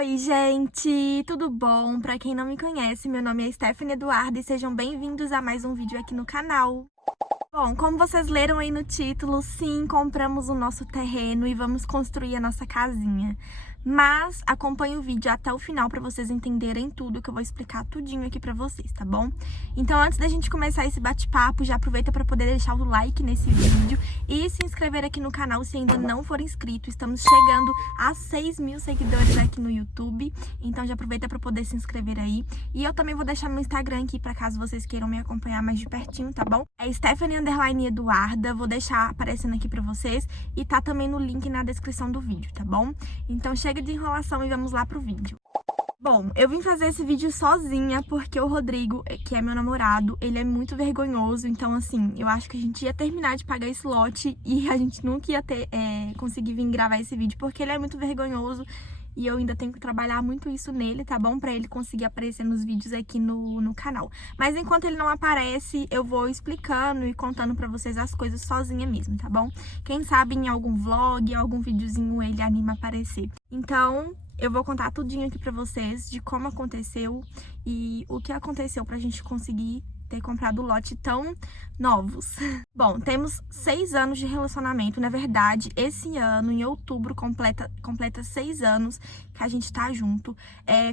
Oi, gente, tudo bom? Pra quem não me conhece, meu nome é Stephanie Eduardo e sejam bem-vindos a mais um vídeo aqui no canal. Bom, como vocês leram aí no título, sim, compramos o nosso terreno e vamos construir a nossa casinha. Mas acompanhe o vídeo até o final para vocês entenderem tudo, que eu vou explicar tudinho aqui para vocês, tá bom? Então, antes da gente começar esse bate-papo, já aproveita para poder deixar o like nesse vídeo e se inscrever aqui no canal se ainda não for inscrito. Estamos chegando a 6.000 seguidores aqui no YouTube, então já aproveita para poder se inscrever aí. E eu também vou deixar meu Instagram aqui para caso vocês queiram me acompanhar mais de pertinho, tá bom? É Stephanie_Eduarda, vou deixar aparecendo aqui para vocês e tá também no link na descrição do vídeo, tá bom? Então chega de enrolação e vamos lá pro vídeo. Bom, eu vim fazer esse vídeo sozinha porque o Rodrigo, que é meu namorado, ele é muito vergonhoso. Então, assim, eu acho que a gente ia terminar de pagar esse lote e a gente nunca ia conseguir vir gravar esse vídeo porque ele é muito vergonhoso e eu ainda tenho que trabalhar muito isso nele, tá bom? Pra ele conseguir aparecer nos vídeos aqui no canal. Mas enquanto ele não aparece, eu vou explicando e contando pra vocês as coisas sozinha mesmo, tá bom? Quem sabe em algum vlog, algum videozinho ele anima a aparecer. Então, eu vou contar tudinho aqui pra vocês de como aconteceu e o que aconteceu pra gente conseguir ter comprado lote tão novos. Bom, temos 6 anos de relacionamento. Na verdade, esse ano, em outubro, completa 6 anos que a gente tá junto.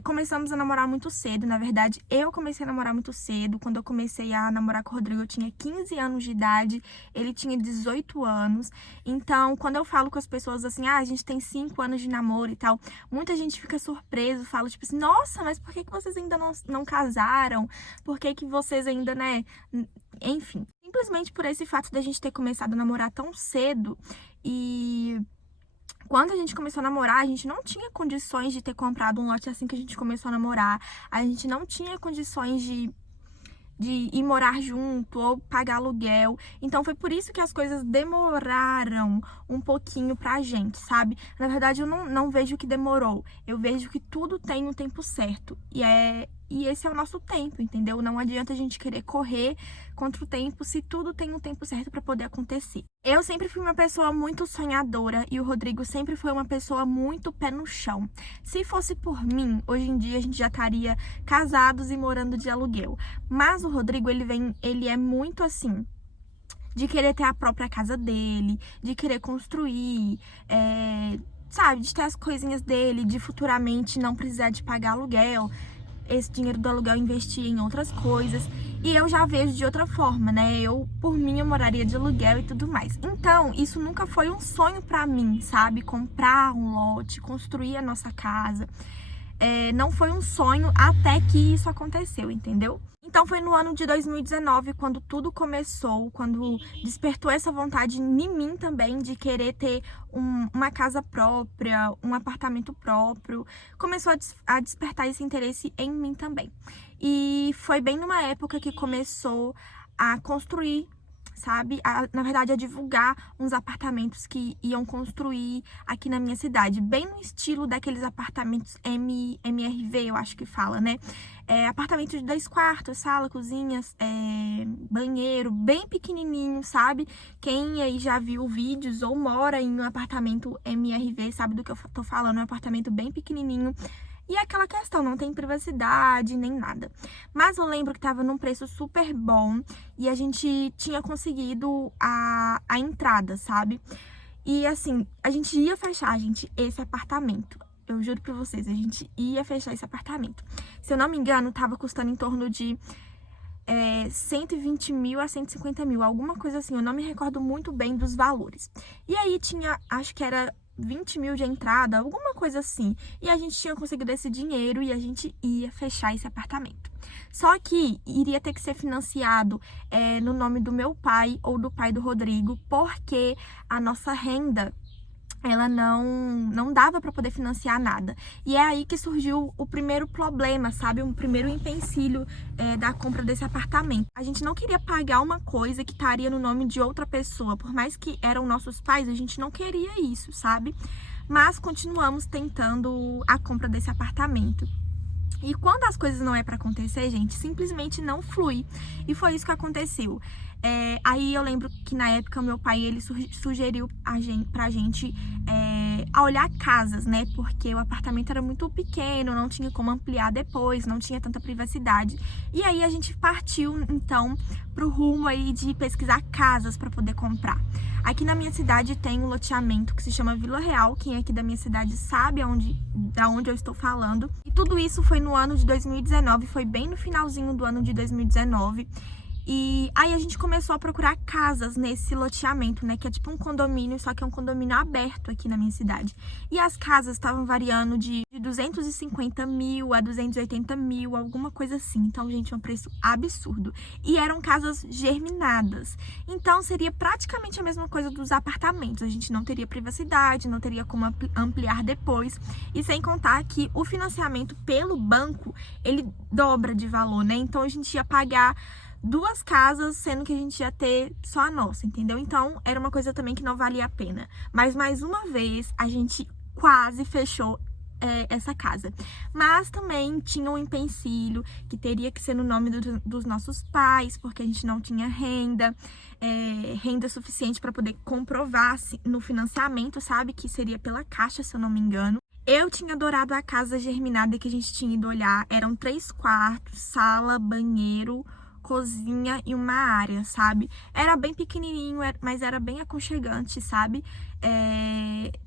Começamos a namorar muito cedo. Na verdade, eu comecei a namorar muito cedo. Quando eu comecei a namorar com o Rodrigo, eu tinha 15 anos de idade. Ele tinha 18 anos. Então, quando eu falo com as pessoas assim, a gente tem 5 anos de namoro e tal, muita gente fica surpreso, fala tipo assim, nossa, mas por que vocês ainda não casaram? Por que vocês ainda, né? Enfim, simplesmente por esse fato da gente ter começado a namorar tão cedo e quando a gente começou a namorar, a gente não tinha condições de ter comprado um lote assim que a gente começou a namorar. A gente não tinha condições de ir morar junto ou pagar aluguel. Então foi por isso que as coisas demoraram um pouquinho pra gente, sabe? Na verdade, eu não vejo que demorou. Eu vejo que tudo tem um tempo certo. E esse é o nosso tempo, entendeu? Não adianta a gente querer correr contra o tempo se tudo tem um tempo certo pra poder acontecer. Eu sempre fui uma pessoa muito sonhadora e o Rodrigo sempre foi uma pessoa muito pé no chão. Se fosse por mim, hoje em dia a gente já estaria casados e morando de aluguel. Mas o Rodrigo, ele é muito assim, de querer ter a própria casa dele, de querer construir, sabe, de ter as coisinhas dele, de futuramente não precisar de pagar aluguel, esse dinheiro do aluguel investir em outras coisas. E eu já vejo de outra forma, né? Por mim, eu moraria de aluguel e tudo mais. Então, isso nunca foi um sonho pra mim, sabe? Comprar um lote, construir a nossa casa. Não foi um sonho até que isso aconteceu, entendeu? Então foi no ano de 2019 quando tudo começou, quando despertou essa vontade em mim também de querer ter uma casa própria, um apartamento próprio. Começou a despertar esse interesse em mim também. E foi bem numa época que começou a construir, sabe? Na verdade, a divulgar uns apartamentos que iam construir aqui na minha cidade. Bem no estilo daqueles apartamentos MRV, eu acho que fala, né? Apartamento de 2 quartos, sala, cozinhas, banheiro, bem pequenininho, sabe? Quem aí já viu vídeos ou mora em um apartamento MRV sabe do que eu tô falando. É um apartamento bem pequenininho. E aquela questão, não tem privacidade nem nada. Mas eu lembro que tava num preço super bom e a gente tinha conseguido a entrada, sabe? E assim, a gente ia fechar, gente, esse apartamento. Eu juro pra vocês, a gente ia fechar esse apartamento. Se eu não me engano, tava custando em torno de 120 mil a 150 mil, alguma coisa assim. Eu não me recordo muito bem dos valores. E aí tinha, acho que era 20 mil de entrada, alguma coisa assim. E a gente tinha conseguido esse dinheiro e a gente ia fechar esse apartamento. Só que iria ter que ser financiado no nome do meu pai ou do pai do Rodrigo, porque a nossa renda, ela não dava para poder financiar nada. E é aí que surgiu o primeiro problema, sabe? O primeiro empecilho da compra desse apartamento. A gente não queria pagar uma coisa que estaria no nome de outra pessoa. Por mais que eram nossos pais, a gente não queria isso, sabe? Mas continuamos tentando a compra desse apartamento. E quando as coisas não é para acontecer, gente, simplesmente não flui. E foi isso que aconteceu. Aí eu lembro que na época meu pai, ele sugeriu pra gente a olhar casas, né? Porque o apartamento era muito pequeno, não tinha como ampliar depois, não tinha tanta privacidade. E aí a gente partiu, então, pro rumo aí de pesquisar casas para poder comprar. Aqui na minha cidade tem um loteamento que se chama Vila Real. Quem é aqui da minha cidade sabe da onde eu estou falando. E tudo isso foi no ano de 2019, foi bem no finalzinho do ano de 2019. E aí a gente começou a procurar casas nesse loteamento, né? Que é tipo um condomínio, só que é um condomínio aberto aqui na minha cidade. E as casas estavam variando de 250 mil a 280 mil, alguma coisa assim. Então, gente, é um preço absurdo. E eram casas germinadas. Então, seria praticamente a mesma coisa dos apartamentos. A gente não teria privacidade, não teria como ampliar depois. E sem contar que o financiamento pelo banco, ele dobra de valor, né? Então, a gente ia pagar 2 casas, sendo que a gente ia ter só a nossa, entendeu? Então, era uma coisa também que não valia a pena. Mas, mais uma vez, a gente quase fechou essa casa. Mas também tinha um empecilho que teria que ser no nome dos nossos pais, porque a gente não tinha renda suficiente para poder comprovar no financiamento, sabe? Que seria pela Caixa, se eu não me engano. Eu tinha adorado a casa germinada que a gente tinha ido olhar. Eram 3 quartos, sala, banheiro, cozinha e uma área, sabe? Era bem pequenininho, mas era bem aconchegante, sabe?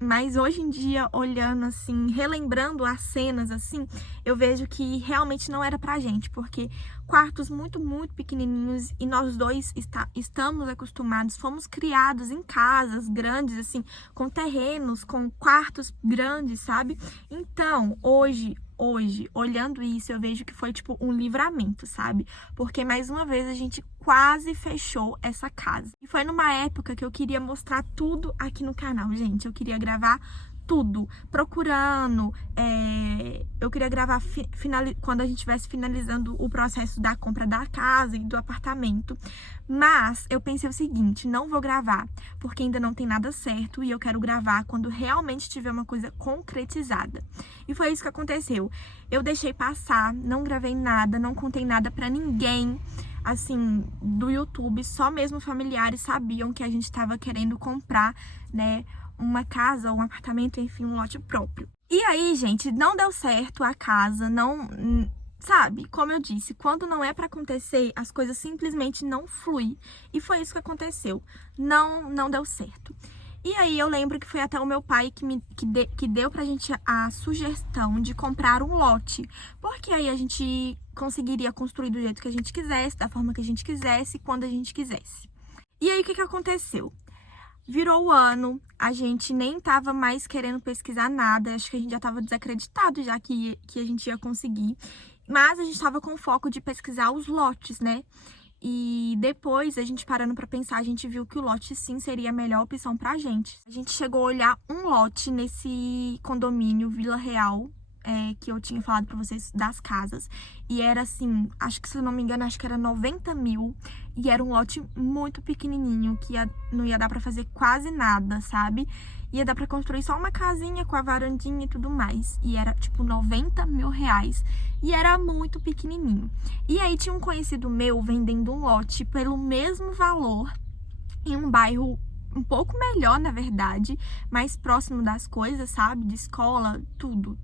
Mas hoje em dia, olhando assim, relembrando as cenas assim, eu vejo que realmente não era pra gente, porque quartos muito, muito pequenininhos e nós dois estamos acostumados, fomos criados em casas grandes, assim, com terrenos, com quartos grandes, sabe? Então, hoje, olhando isso, eu vejo que foi tipo um livramento, sabe? Porque mais uma vez a gente quase fechou essa casa. E foi numa época que eu queria mostrar tudo aqui no canal, gente. Eu queria gravar tudo, procurando, eu queria gravar quando a gente estivesse finalizando o processo da compra da casa e do apartamento. Mas eu pensei o seguinte, não vou gravar, porque ainda não tem nada certo e eu quero gravar quando realmente tiver uma coisa concretizada. E foi isso que aconteceu. Eu deixei passar, não gravei nada, não contei nada pra ninguém, assim, do YouTube. Só mesmo familiares sabiam que a gente estava querendo comprar, né, uma casa, um apartamento, enfim, um lote próprio. E aí, gente, não deu certo a casa, não... Sabe, como eu disse, quando não é pra acontecer, as coisas simplesmente não fluem. E foi isso que aconteceu. Não deu certo. E aí eu lembro que foi até o meu pai que deu pra gente a sugestão de comprar um lote. Porque aí a gente conseguiria construir do jeito que a gente quisesse, da forma que a gente quisesse, quando a gente quisesse. E aí o que aconteceu? Virou o ano, a gente nem tava mais querendo pesquisar nada, acho que a gente já tava desacreditado já que a gente ia conseguir. Mas a gente tava com foco de pesquisar os lotes, né? E depois, a gente parando pra pensar, a gente viu que o lote sim seria a melhor opção pra gente. A gente chegou a olhar um lote nesse condomínio Vila Real, que eu tinha falado pra vocês das casas. E era assim, acho que se eu não me engano, acho que era 90 mil. E era um lote muito pequenininho, que não ia dar pra fazer quase nada, sabe? Ia dar pra construir só uma casinha com a varandinha e tudo mais. E era tipo 90 mil reais. E era muito pequenininho. E aí tinha um conhecido meu vendendo um lote pelo mesmo valor em um bairro um pouco melhor, na verdade, mais próximo das coisas, sabe? De escola, tudo.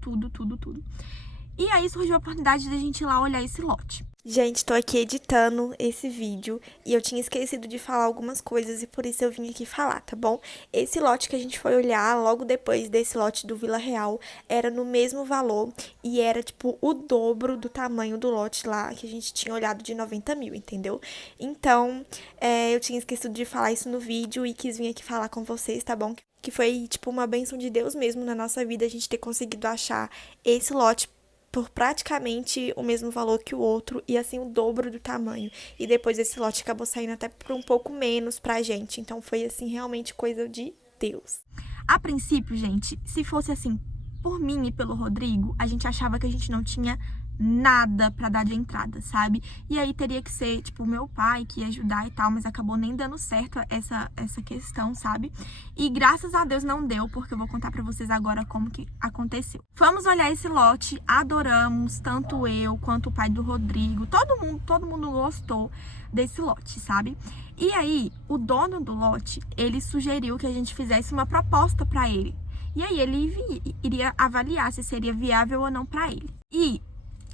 E aí surgiu a oportunidade de a gente ir lá olhar esse lote. Gente, tô aqui editando esse vídeo e eu tinha esquecido de falar algumas coisas e por isso eu vim aqui falar, tá bom? Esse lote que a gente foi olhar logo depois desse lote do Vila Real era no mesmo valor e era, tipo, o dobro do tamanho do lote lá que a gente tinha olhado de 90 mil, entendeu? Então, eu tinha esquecido de falar isso no vídeo e quis vir aqui falar com vocês, tá bom? Que foi, tipo, uma bênção de Deus mesmo na nossa vida a gente ter conseguido achar esse lote por praticamente o mesmo valor que o outro e assim o dobro do tamanho. E depois esse lote acabou saindo até por um pouco menos pra gente. Então foi assim realmente coisa de Deus. A princípio, gente, se fosse assim por mim e pelo Rodrigo, a gente achava que a gente não tinha nada pra dar de entrada, sabe? E aí teria que ser, tipo, o meu pai que ia ajudar e tal, mas acabou nem dando certo essa questão, sabe? E graças a Deus não deu, porque eu vou contar pra vocês agora como que aconteceu. Fomos olhar esse lote, adoramos, tanto eu quanto o pai do Rodrigo, todo mundo gostou desse lote, sabe? E aí, o dono do lote, ele sugeriu que a gente fizesse uma proposta pra ele. E aí ele iria avaliar se seria viável ou não para ele. E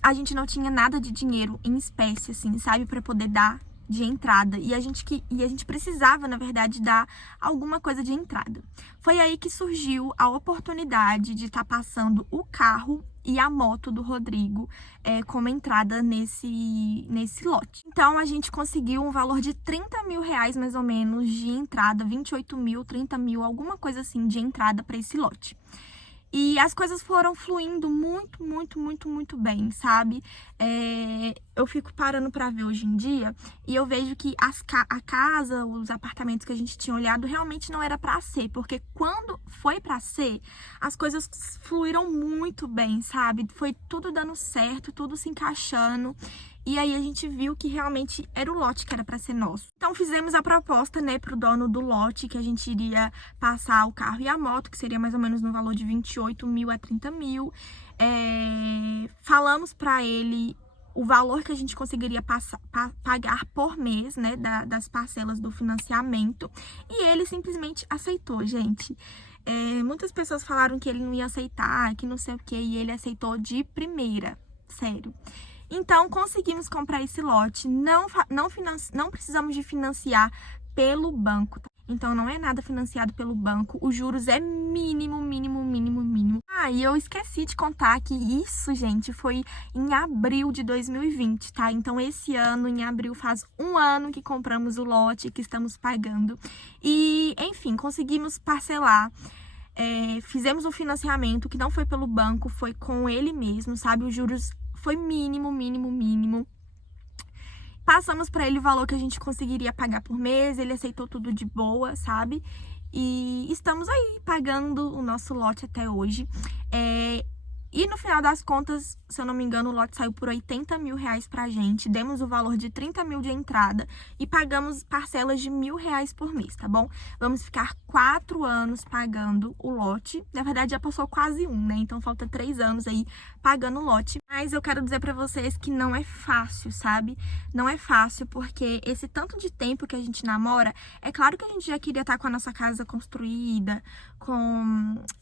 a gente não tinha nada de dinheiro em espécie, assim, sabe, para poder dar de entrada. E a gente precisava, na verdade, dar alguma coisa de entrada. Foi aí que surgiu a oportunidade de estar passando o carro e a moto do Rodrigo como entrada nesse lote. Então, a gente conseguiu um valor de 30 mil reais, mais ou menos, de entrada, 28 mil, 30 mil, alguma coisa assim, de entrada para esse lote. E as coisas foram fluindo muito, muito, muito, muito bem, sabe? Eu fico parando pra ver hoje em dia e eu vejo que a casa, os apartamentos que a gente tinha olhado realmente não era pra ser, porque quando foi pra ser, as coisas fluíram muito bem, sabe? Foi tudo dando certo, tudo se encaixando. E aí a gente viu que realmente era o lote que era para ser nosso. Então fizemos a proposta, né, pro dono do lote, que a gente iria passar o carro e a moto, que seria mais ou menos no valor de 28 mil a 30 mil. Falamos para ele o valor que a gente conseguiria pagar por mês, né, das parcelas do financiamento. E ele simplesmente aceitou, gente. Muitas pessoas falaram que ele não ia aceitar, que não sei o que, e ele aceitou de primeira, sério. Então, conseguimos comprar esse lote, não precisamos de financiar pelo banco, tá? Então, não é nada financiado pelo banco, os juros é mínimo, mínimo, mínimo, mínimo. E eu esqueci de contar que isso, gente, foi em abril de 2020, tá? Então, esse ano, em abril, faz um ano que compramos o lote, que estamos pagando. E, enfim, conseguimos parcelar. Fizemos um financiamento que não foi pelo banco, foi com ele mesmo, sabe? Os juros foi mínimo, mínimo, mínimo. Passamos para ele o valor que a gente conseguiria pagar por mês, ele aceitou tudo de boa, sabe? E estamos aí pagando o nosso lote até hoje. E no final das contas, se eu não me engano, o lote saiu por 80 mil reais pra gente. Demos o valor de 30 mil de entrada e pagamos parcelas de R$1.000 por mês, tá bom? Vamos ficar 4 anos pagando o lote. Na verdade, já passou quase né? Então, falta 3 anos aí pagando o lote. Mas eu quero dizer pra vocês que não é fácil, sabe? Não é fácil porque esse tanto de tempo que a gente namora, é claro que a gente já queria estar com a nossa casa construída,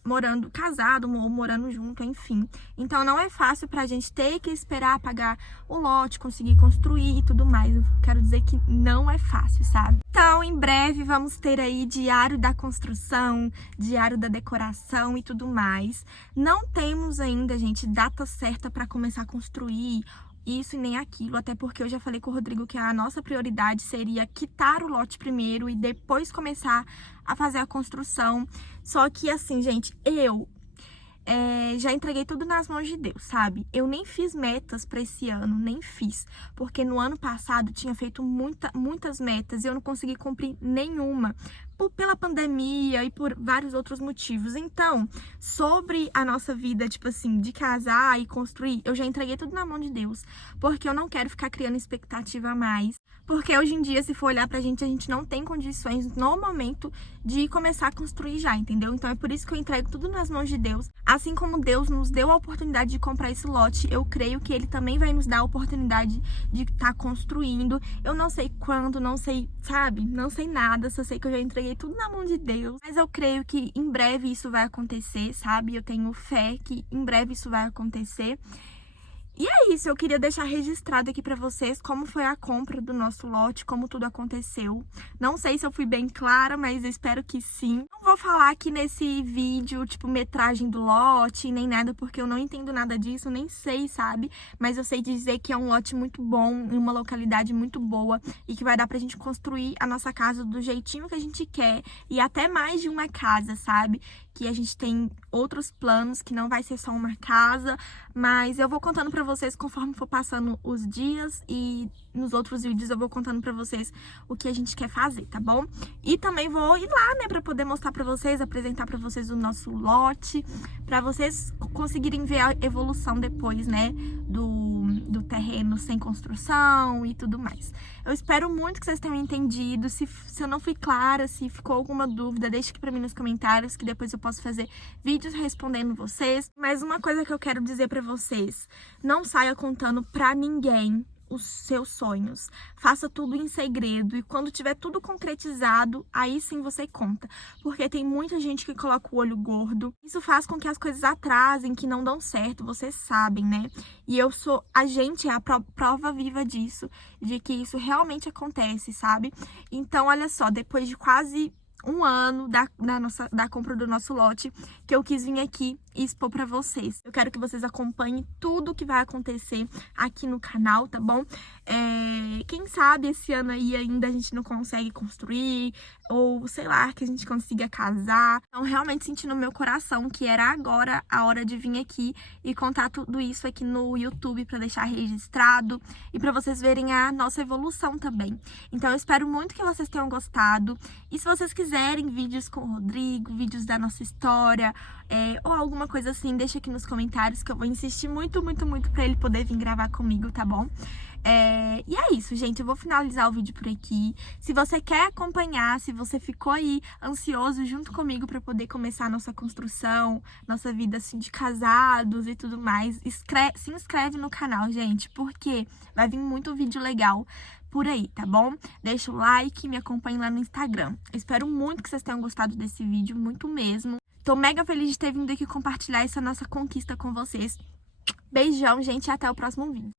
morando casado ou morando junto, enfim. Então, não é fácil pra gente ter que esperar pagar o lote, conseguir construir e tudo mais. Eu quero dizer que não é fácil, sabe? Então, em breve, vamos ter aí diário da construção, diário da decoração e tudo mais. Não temos ainda, gente, data certa pra começar a construir isso e nem aquilo, até porque eu já falei com o Rodrigo que a nossa prioridade seria quitar o lote primeiro e depois começar a fazer a construção. Só que, assim, gente, eu já entreguei tudo nas mãos de Deus, sabe? Eu nem fiz metas para esse ano, nem fiz. Porque no ano passado tinha feito muitas metas e eu não consegui cumprir nenhuma. Pela pandemia e por vários outros motivos. Então, sobre a nossa vida, tipo assim, de casar e construir, eu já entreguei tudo na mão de Deus. Porque eu não quero ficar criando expectativa a mais. Porque hoje em dia, se for olhar pra gente, a gente não tem condições no momento de começar a construir já, entendeu? Então é por isso que eu entrego tudo nas mãos de Deus. Assim como Deus nos deu a oportunidade de comprar esse lote, eu creio que Ele também vai nos dar a oportunidade de estar construindo. Eu não sei quando, não sei, sabe? Não sei nada, só sei que eu já entreguei tudo na mão de Deus. Mas eu creio que em breve isso vai acontecer, sabe? Eu tenho fé que em breve isso vai acontecer. E é isso, eu queria deixar registrado aqui pra vocês como foi a compra do nosso lote, como tudo aconteceu. Não sei se eu fui bem clara, mas eu espero que sim. Não vou falar aqui nesse vídeo, tipo, metragem do lote, nem nada, porque eu não entendo nada disso, nem sei, sabe? Mas eu sei dizer que é um lote muito bom, em uma localidade muito boa, e que vai dar pra gente construir a nossa casa do jeitinho que a gente quer, e até mais de uma casa, sabe? Que a gente tem outros planos, que não vai ser só uma casa, mas eu vou contando pra vocês conforme for passando os dias e nos outros vídeos eu vou contando pra vocês o que a gente quer fazer, tá bom? E também vou ir lá, né, pra poder mostrar pra vocês, apresentar pra vocês o nosso lote, pra vocês conseguirem ver a evolução depois, né, do terreno sem construção e tudo mais. Eu espero muito que vocês tenham entendido. Se eu não fui clara, se ficou alguma dúvida, deixe aqui pra mim nos comentários, que depois eu posso fazer vídeos respondendo vocês. Mas uma coisa que eu quero dizer pra vocês, não saia contando pra ninguém os seus sonhos. Faça tudo em segredo e quando tiver tudo concretizado, aí sim você conta. Porque tem muita gente que coloca o olho gordo. Isso faz com que as coisas atrasem, que não dão certo, vocês sabem, né? E a gente é a prova viva disso, de que isso realmente acontece, sabe? Então, olha só, depois de quase um ano da compra do nosso lote, que eu quis vir aqui e expor pra vocês. Eu quero que vocês acompanhem tudo que vai acontecer aqui no canal, tá bom? Quem sabe esse ano aí ainda a gente não consegue construir, ou sei lá, que a gente consiga casar. Então, realmente senti no meu coração que era agora a hora de vir aqui e contar tudo isso aqui no YouTube pra deixar registrado e pra vocês verem a nossa evolução também. Então, eu espero muito que vocês tenham gostado. E se vocês quiserem vídeos com o Rodrigo, vídeos da nossa história, ou alguma coisa assim, deixa aqui nos comentários que eu vou insistir muito, muito, muito pra ele poder vir gravar comigo, tá bom? E é isso, gente, eu vou finalizar o vídeo por aqui. Se você quer acompanhar, se você ficou aí ansioso junto comigo pra poder começar a nossa construção, nossa vida assim de casados e tudo mais, se inscreve no canal, gente, porque vai vir muito vídeo legal por aí, tá bom? Deixa o like e me acompanhe lá no Instagram. Eu espero muito que vocês tenham gostado desse vídeo, muito mesmo. Tô mega feliz de ter vindo aqui compartilhar essa nossa conquista com vocês. Beijão, gente, e até o próximo vídeo.